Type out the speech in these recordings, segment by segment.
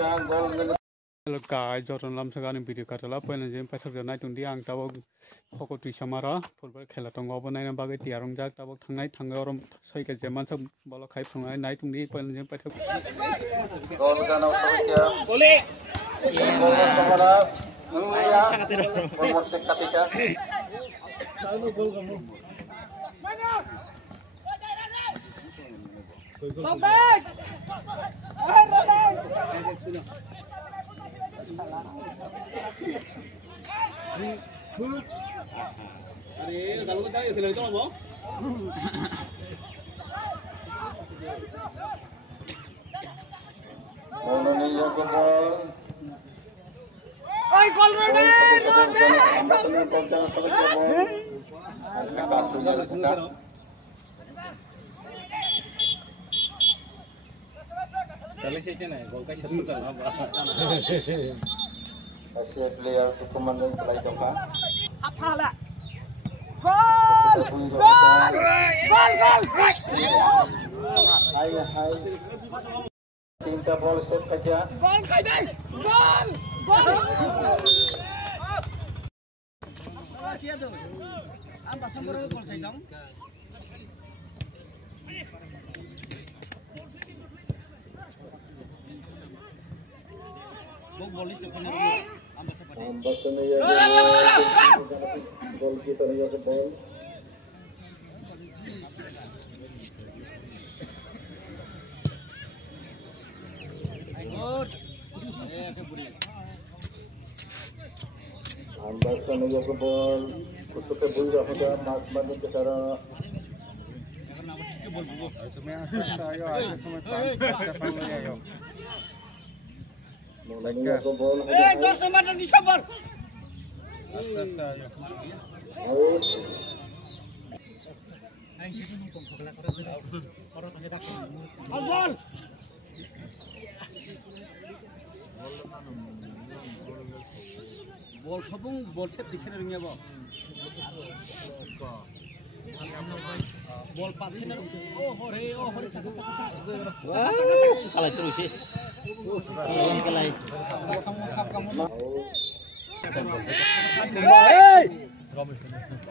Kai Jordan Lamsagan in video catalog when the impact of the night on the Angtabo Pokotri Samara, football Kelatongo, and Bagati Arongak, Tabo Tonight, Tangorum, Soika Zemans of Bolokai from night on the when the impact of Aduh, kalau kita itu lagi mau? Oi, gol Rode! Saling sih ni, gol kai satu salah. Asyik player komandan pelai jangka. Apa lah? Gol! Gol! Gol! Gol! Hai hai. Tinta bola set saja. Gol kai dai! Gol! Gol! Salah cia tu. Am pasang baru gol saya dong. Bolis tu kena ambassador ya. Gol kita ni yang bol. Good. Ke buri. Ambassador ni yang bol. Kutu ke buri apa mas mandi ke cara. Karena apa ke bol bugo. Itu memang saya ada semua tak ya. Dos teman di sabal. Bol. Bol sabung bol set dikhne ringia ba. Bol pathina oh hore cakak. Wah, kalah terus sih. Ini kelai.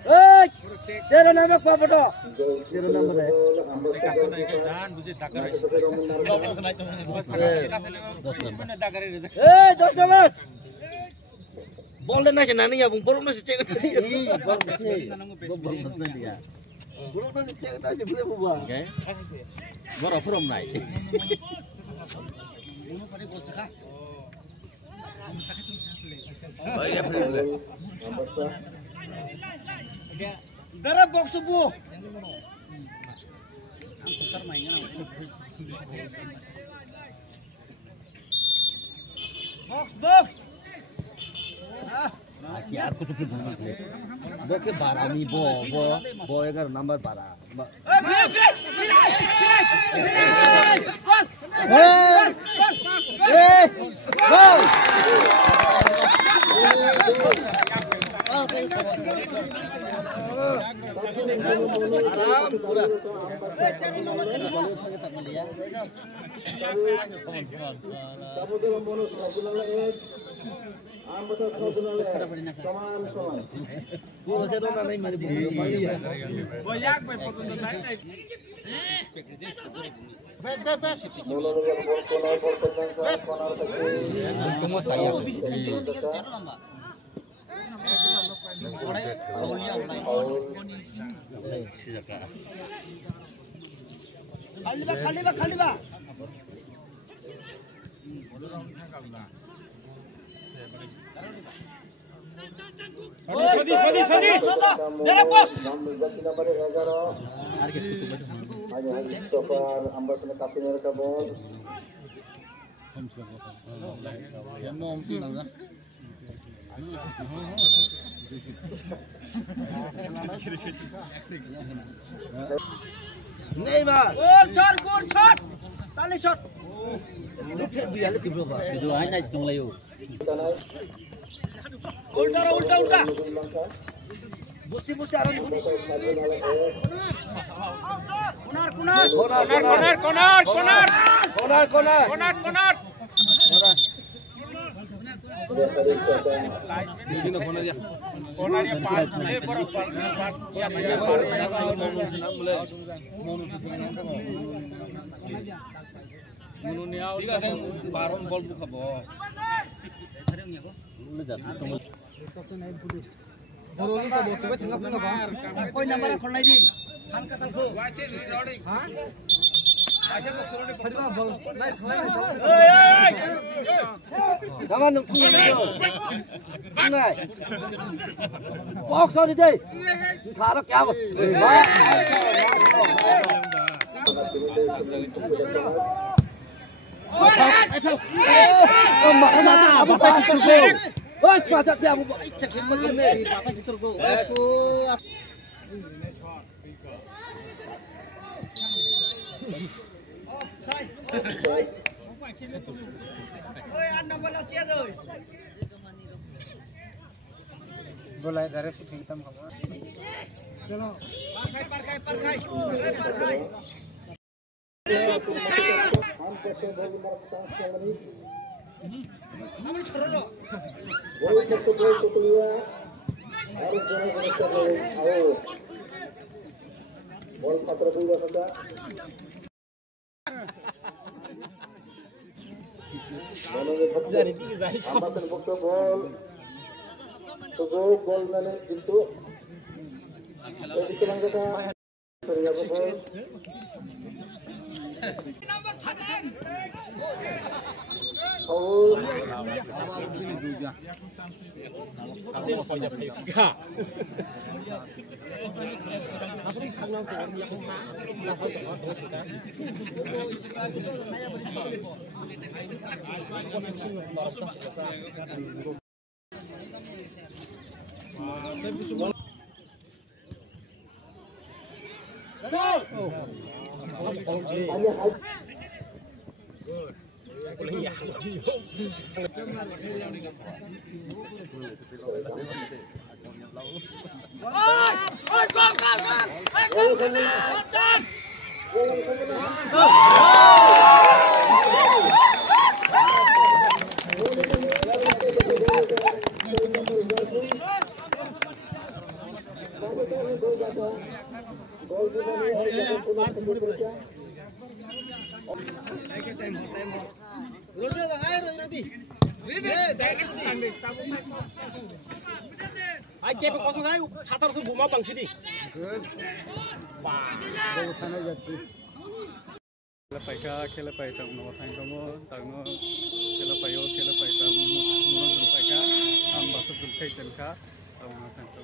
Hey! Tera nama apa bodoh? Tera nama deh. Hey, dos nomor. Bola nasi nani ya, bung bolong nasi cek nasi. Bolong nasi dia. Bolong nasi cek nasi boleh buat. Baru from night. Darah box subuh. Box. क्या कुछ भी बोलना है वो के 12 मी वो अगर number 12 आराम पूरा खाली बा Sodi. Jarak bos. Nomor 11. Sofar ambassador kapten ka bol. Neymar. Goal shot. Tali shot. Biar lebih berapa? Itu hanya hitung layu. Ulta. Busti arah. Konar. Baron bol buka bo. Jangan tunggu dulu. Tunggu. Box đi đi. Thả nó kéo vào. Ôi, quả thật là một chắc hiếm mất này. Ôi, ăn nó vẫn là chết rồi. Boleh dari hitam kamu. Chalo. Parkai. Namun chorro. Bola satu bola kedua. Harus bola ayo. Bola 42 saja. Jadi hambatan waktu gol. Tujuh gol mana itu? Itu lang kita. Surya gol. Nomor 10. Oh. Aja kosong saya, hatar subuh mau bang sini. Wah, baru sana jadi. Kela paika, mau tanya kamu, tanya kela paika, mau jumpa ka, am bahasa jumpa jenka, tahu nak tanya.